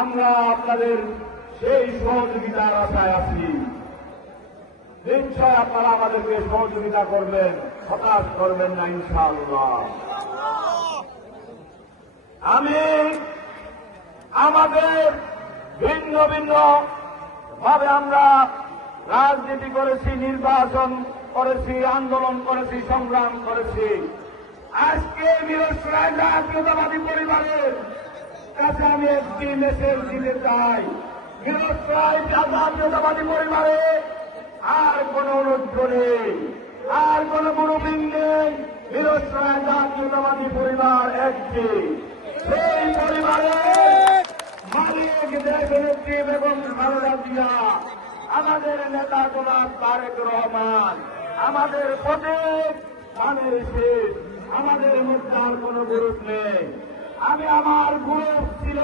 আমরা আপনাদের সেই সহযোগিতার আশায় আছি। নিশ্চয় আপনারা আমাদেরকে সহযোগিতা করবেন, হতাশ করবেন না ইনশাআল্লাহ। আমি আমাদের ভিন্ন ভিন্ন ভাবে আমরা রাজনীতি করেছি, নির্বাচন করেছি, আন্দোলন করেছি, সংগ্রাম করেছি। আজকে মিরসরাই জাতীয়তাবাদী পরিবারের কাছে আমি একটি মেসেজ দিতে চাই। মিরসরাই জাতীয়তাবাদী পরিবারে আর কোন অনুরোধ নেই, আর কোন গ্রুপিং নেই। মিরসরাই জাতীয়তাবাদী পরিবার একটি, সেই পরিবারে মালিক দেশনেত্রী বেগম খালেদা জিয়া, আমাদের নেতা জনাব তারেক রহমান, আমাদের প্রতীক ধানের শেষ। আমাদের মধ্যে আর কোন গ্রুপ নেই। আমি আমার গ্রুপ ছিল,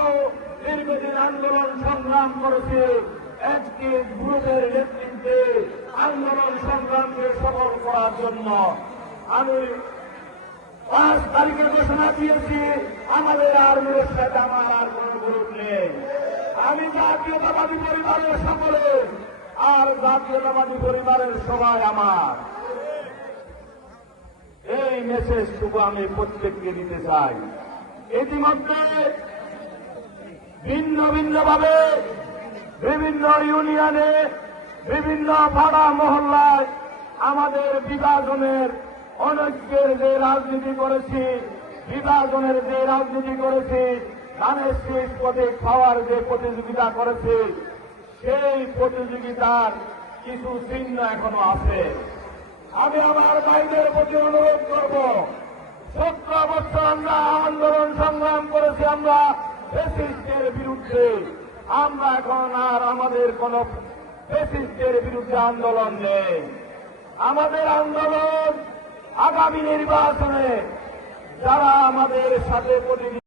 দীর্ঘদিন আন্দোলন সংগ্রাম করেছে, একটি গ্রুপের নেতৃত্বে আন্দোলন সংগ্রামকে সফল করার জন্য আমি 5 তারিখে ঘোষণা দিয়েছি আমাদের আর সাথে আমার আর কোন গ্রুপ নেই। আমি জাতীয়তাবাদী পরিবারের সকলে, আর জাতীয়তাবাদী পরিবারের সবাই আমার। এই মেসেজটুকু আমি প্রত্যেককে দিতে চাই। ইতিমধ্যে ভিন্ন ভিন্ন ভাবে বিভিন্ন ইউনিয়নে, বিভিন্ন পাড়া মহল্লায় আমাদের বিভাজনের, অনৈক্যের যে রাজনীতি করেছি, বিভাজনের যে রাজনীতি করেছি, ধানের শীষ পদে খাওয়ার যে প্রতিযোগিতা করেছি, সেই প্রতিযোগিতার কিছু চিহ্ন এখনো আছে। আমি আমার ভাইদের প্রতি অনুরোধ করব, 17 বছর আমরা আন্দোলন সংগ্রাম করেছি, আমরা ফ্যাসিস্টের বিরুদ্ধে। আমরা এখন আর আমাদের কোন ফ্যাসিস্টের বিরুদ্ধে আন্দোলন নেই। আমাদের আন্দোলন আগামী নির্বাচনে যারা আমাদের সাথে